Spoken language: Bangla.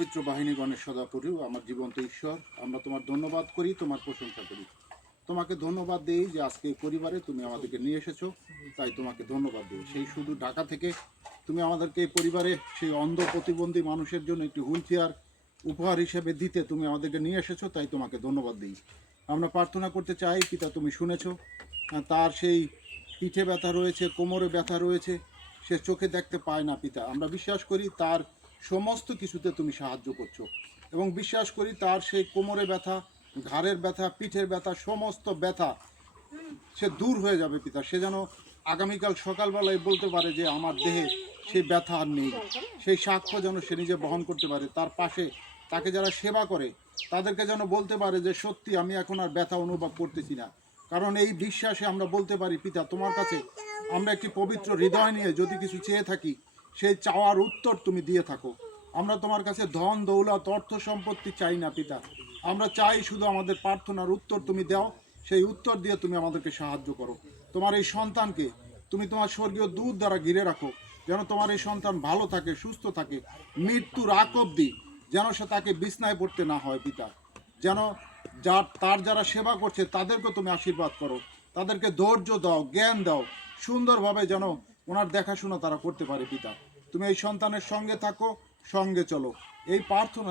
পবিত্র বাহিনীগণের সদাপ্রভু, আমার জীবন্ত ঈশ্বর, আমরা তোমার ধন্যবাদ করি, তোমার প্রশংসা করি। তোমাকে ধন্যবাদ দিই যে আজকে এই পরিবারে তুমি আমাদেরকে নিয়ে এসেছো, তাই তোমাকে ধন্যবাদ দিই। সেই শুধু ঢাকা থেকে তুমি আমাদেরকে এই পরিবারে সেই অন্ধ প্রতিবন্ধী মানুষের জন্য একটি হুইল চেয়ার উপহার হিসেবে দিতে তুমি আমাদেরকে নিয়ে এসেছো, তাই তোমাকে ধন্যবাদ দিই। আমরা প্রার্থনা করতে চাই, পিতা তুমি শুনেছো, তার সেই পিঠে ব্যথা রয়েছে, কোমরে ব্যথা রয়েছে, সে চোখে দেখতে পায় না পিতা। আমরা বিশ্বাস করি তার সমস্ত কিছুতে তুমি সাহায্য করছো, এবং বিশ্বাস করি তার সেই কোমরে ব্যথা, ঘাড়ের ব্যথা, পিঠের ব্যথা, সমস্ত ব্যথা সে দূর হয়ে যাবে পিতা। সে যেন আগামীকাল সকালবেলায় বলতে পারে যে আমার দেহে সেই ব্যথা আর নেই। সেই সাক্ষ্য যেন সে নিজে বহন করতে পারে। তার পাশে তাকে যারা সেবা করে তাদেরকে যেন বলতে পারে যে সত্যি আমি এখন আর ব্যথা অনুভব করতেছি না। কারণ এই বিশ্বাসে আমরা বলতে পারি পিতা তোমার কাছে আমরা একটি পবিত্র হৃদয় নিয়ে যদি কিছু চেয়ে থাকি, সেই চাওয়ার উত্তর তুমি দিয়ে থাকো। আমরা তোমার কাছে ধন দৌলত অর্থ সম্পত্তি চাই না পিতা, আমরা চাই শুধু আমাদের প্রার্থনার উত্তর তুমি দাও। সেই উত্তর দিয়ে তুমি আমাদেরকে সাহায্য করো। তোমার এই সন্তানকে তুমি তোমার স্বর্গীয় দূত দ্বারা ঘিরে রাখো, যেন তোমার এই সন্তান ভালো থাকে, সুস্থ থাকে, মৃত্যুর আগ অবধি যেন সে তাকে বিছনায় পড়তে না হয় পিতা। যেন তার যারা সেবা করছে তাদেরকে তুমি আশীর্বাদ করো, তাদেরকে ধৈর্য দাও, জ্ঞান দাও, সুন্দরভাবে যেন ওনার দেখাশোনা তারা করতে পারে পিতা। তুমি এই সন্তানের সঙ্গে থাকো, সঙ্গে চলো। এই প্রার্থনা